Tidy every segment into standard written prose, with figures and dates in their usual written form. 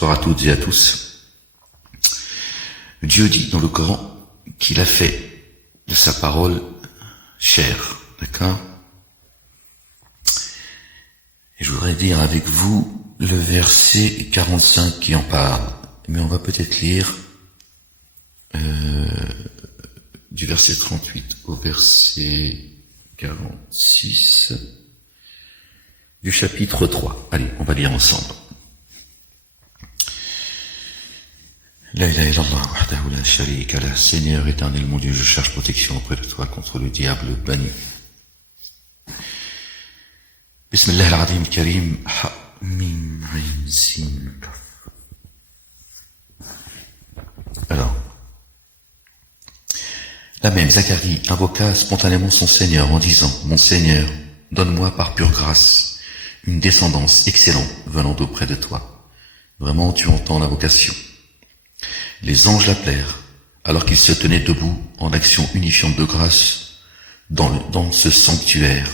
Bonsoir à toutes et à tous. Dieu dit dans le Coran qu'il a fait de sa parole chair, d'accord? Et je voudrais dire avec vous le verset 45 qui en parle. Mais on va peut-être lire du verset 38 au verset 46 du chapitre 3. Allez, on va lire ensemble. La ilaha illallah wahdahu la sharika lah. Seigneur éternel mon Dieu, je cherche protection auprès de toi contre le diable banni. Bismillah al-Azim Karim. Ha mim ayn sin kaf. Alors, là même, Zacharie invoqua spontanément son Seigneur en disant, « Mon Seigneur, donne-moi par pure grâce une descendance excellente venant d'auprès de toi. » Vraiment, tu entends l'invocation. Les anges l'appelèrent, alors qu'il se tenait debout en action unifiante de grâce dans ce sanctuaire.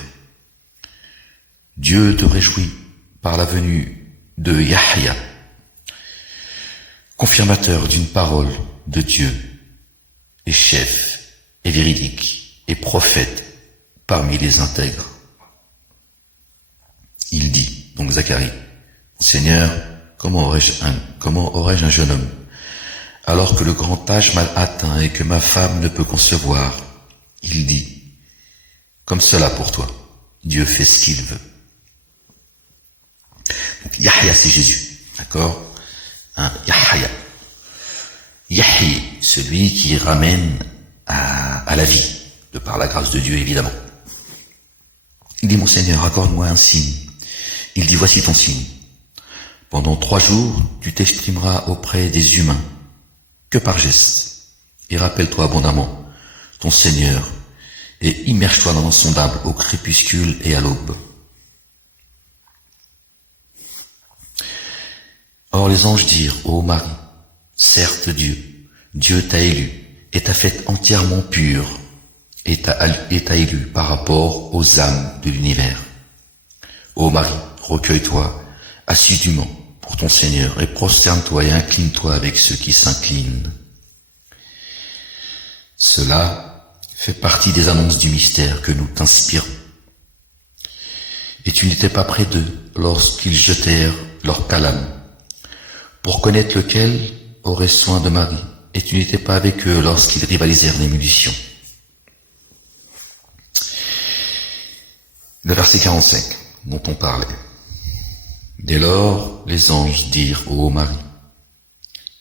Dieu te réjouit par la venue de Yahya, confirmateur d'une parole de Dieu, et chef, et véridique, et prophète parmi les intègres. Il dit, donc Zacharie, « Seigneur, comment aurais-je un jeune homme, alors que le grand âge m'a atteint et que ma femme ne peut concevoir ?» Il dit, « Comme cela pour toi, Dieu fait ce qu'il veut. » Donc Yahya, c'est Jésus, d'accord? Yahya. Yahya, celui qui ramène à la vie, de par la grâce de Dieu, évidemment. Il dit, « Mon Seigneur, accorde-moi un signe. » Il dit, « Voici ton signe. Pendant 3 jours, tu t'exprimeras auprès des humains, que par geste. Et rappelle-toi abondamment ton Seigneur, et immerge-toi dans l'insondable au crépuscule et à l'aube. » Or les anges dirent, « Ô Marie, certes Dieu t'a élu, et t'a fait entièrement pure, et t'a élu par rapport aux âmes de l'univers. Ô Marie, recueille-toi assidûment pour ton Seigneur, et prosterne-toi et incline-toi avec ceux qui s'inclinent. » Cela fait partie des annonces du mystère que nous t'inspirons. Et tu n'étais pas près d'eux lorsqu'ils jetèrent leur calame, pour connaître lequel aurait soin de Marie, et tu n'étais pas avec eux lorsqu'ils rivalisèrent les munitions. Le verset 45, dont on parlait. Dès lors, les anges dirent, « Ô Marie,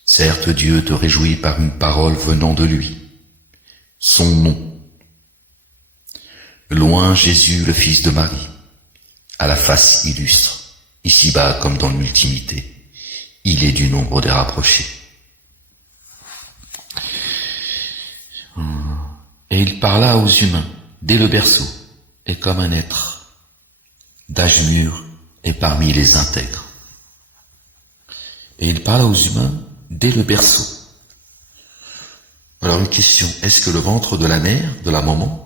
certes Dieu te réjouit par une parole venant de lui, son nom. Loin Jésus, le fils de Marie, à la face illustre, ici-bas comme dans l'ultimité. Il est du nombre des rapprochés. » Et il parla aux humains dès le berceau, et comme un être d'âge mûr et parmi les intègres. Et il parla aux humains dès le berceau. Alors une question, est-ce que le ventre de la mère, de la maman,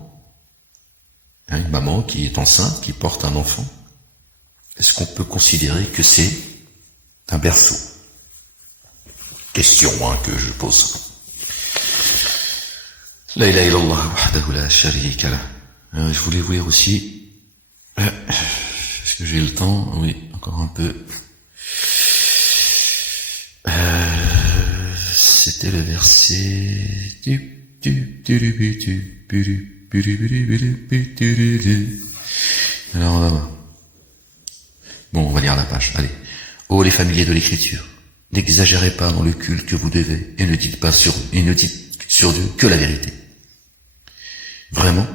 une maman qui est enceinte, qui porte un enfant, est-ce qu'on peut considérer que c'est un berceau? Question que je pose. La ilaha illallah wahdahu la sharika lah. Je voulais vous lire aussi, est-ce que j'ai le temps? Oui, encore un peu. C'était le verset. Alors, bon, on va lire la page. Allez. Ô les familiers de l'écriture, n'exagérez pas dans le culte que vous devez, et ne dites sur Dieu que la vérité. Vraiment,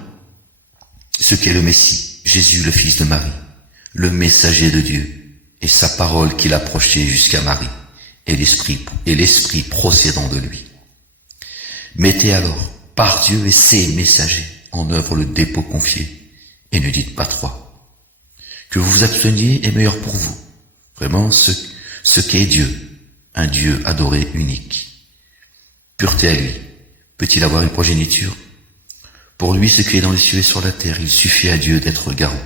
ce qu'est le Messie, Jésus le fils de Marie, le messager de Dieu, et sa parole qu'il approchait jusqu'à Marie, et l'esprit procédant de lui. Mettez alors, par Dieu et ses messagers, en œuvre le dépôt confié, et ne dites pas trois. Que vous vous absteniez est meilleur pour vous. Vraiment, ce qu'est Dieu, un Dieu adoré unique. Pureté à lui. Peut-il avoir une progéniture? Pour lui, ce qui est dans les cieux et sur la terre, il suffit à Dieu d'être garant.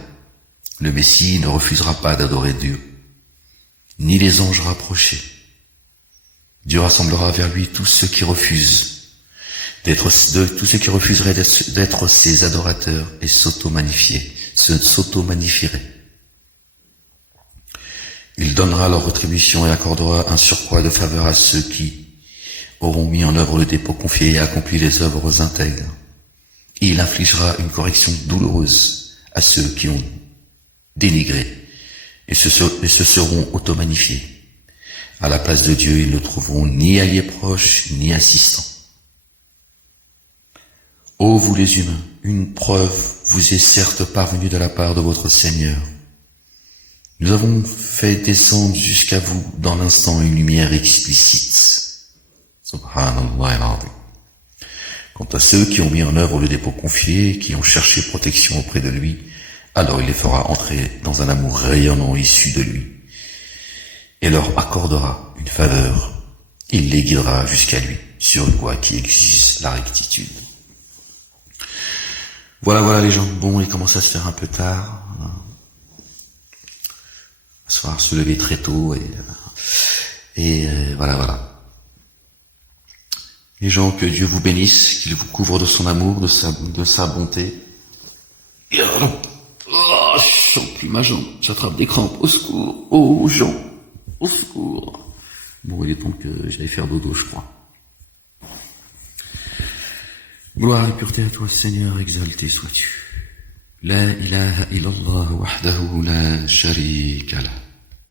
Le Messie ne refusera pas d'adorer Dieu, ni les anges rapprochés, Dieu rassemblera vers lui tous ceux qui refusent tous ceux qui refuseraient d'être ses adorateurs et s'auto-magnifieraient. Il donnera leur rétribution et accordera un surcroît de faveur à ceux qui auront mis en œuvre le dépôt confié et accompli les œuvres intègres. Il infligera une correction douloureuse à ceux qui ont dénigré et se seront auto-magnifiés. À la place de Dieu, ils ne trouveront ni alliés proches, ni assistants. Ô vous les humains, une preuve vous est certes parvenue de la part de votre Seigneur. Nous avons fait descendre jusqu'à vous dans l'instant une lumière explicite. Subhanallah al-Azim. Quant à ceux qui ont mis en œuvre le dépôt confié, qui ont cherché protection auprès de lui, alors il les fera entrer dans un amour rayonnant issu de lui, et leur accordera une faveur. Il les guidera jusqu'à lui, sur une voie qui exige la rectitude. Voilà les gens. Bon, il commence à se faire un peu tard. Il va falloir se lever très tôt et voilà. Les gens, que Dieu vous bénisse, qu'il vous couvre de son amour, de sa bonté. Et alors, je sens plus ma jambe, j'attrape des crampes, au secours, aux gens, au secours. Bon, il est temps que j'aille faire dodo, je crois. Gloire et pureté à toi, Seigneur, exalté sois-tu. La ilaha illallah wahdahu la sharika lah.